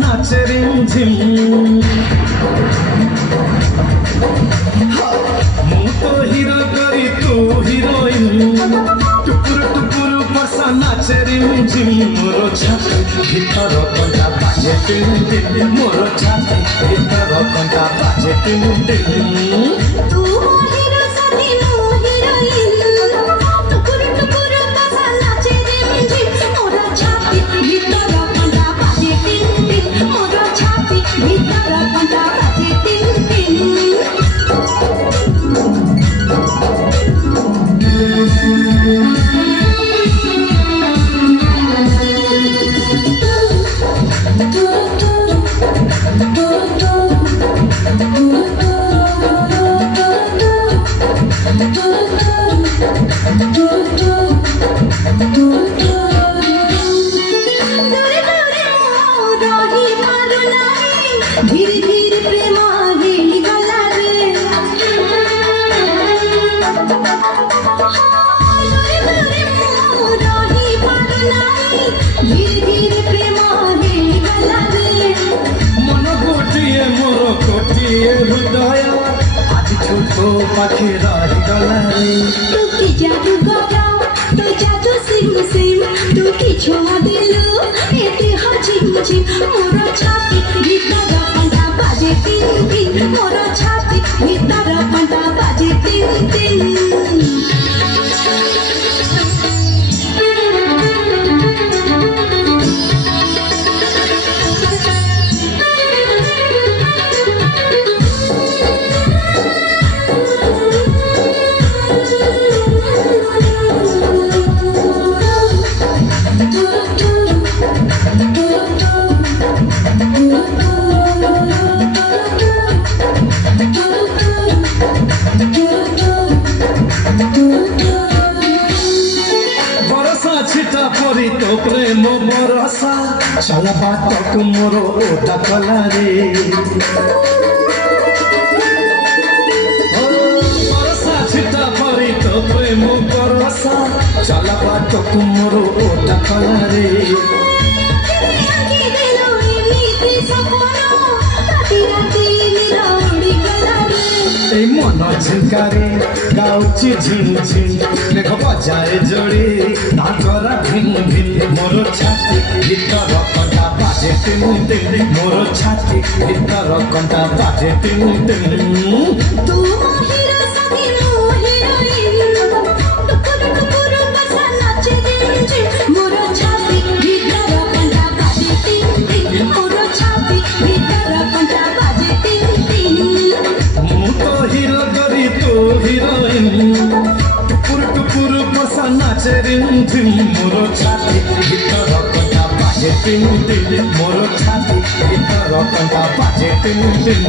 नाचे रिमझिम मु तो हिरो करी तू हिरोइन टुपुर टुपुर बर्षा नाचे रिमझिम मोरो छाती भीतर कंटा बाजे टिम टिम मोरो छाती भीतर कंटा बाजे टिम टिम तू हिरो साथी मु हिरोइन टुपुर टुपुर बर्षा नाचे रिमझिम मोरो छाती भीतर कंटा बाजे टिम टिम मोरो छाती भीतर कंटा बाजे टिम टिम धीरे धीरे प्रेम हेली गला रे रही पारू नाही धीरे धीरे प्रेम हेली गला रे मन गोटिए मोर कोटिए हृदय आज छोटो पाखे रही गला रे तू की जादू गरा तो जादू सिम सिम तू की छोड़ दिलू एते हम झिम झिम मोर छाती भीतर कंटा बाजे टिन टिन मोर छाती भीतर कंटा बाजे टिन टिन छिटा परी तो प्रेम बरसा चला बातक मोर ओटा कला रे बरसा छिटा परी तो प्रेम बरसा चला बातक मोर ओटा कला रे এই মন ঝিঙ্কারে গাউছি ঝিমঝিম মেঘ বজায় জড়ি নাগরা ভিন ভিন মোর ছাতি ভিতর কণ্টা বাজে টিম টিম মোর ছাতি ভিতর কণ্টা বাজে টিম টিম तू हिरो साथी मु हिरोइन टुकुर टुकुर बसा नाचे रिमझिम मोर छाती भीतर कंटा बाजे टिन टिन मोर छाती भीतर कंटा बाजे टिन टिन मु तो हिरो करी तू हिरोइन टुकुर टुकुर बसा नाचे रिमझिम मोर छाती ভিতর কণ্টা বাজে টিম টিম মোর ছাতি ভিতর কণ্টা বাজে টিম টিম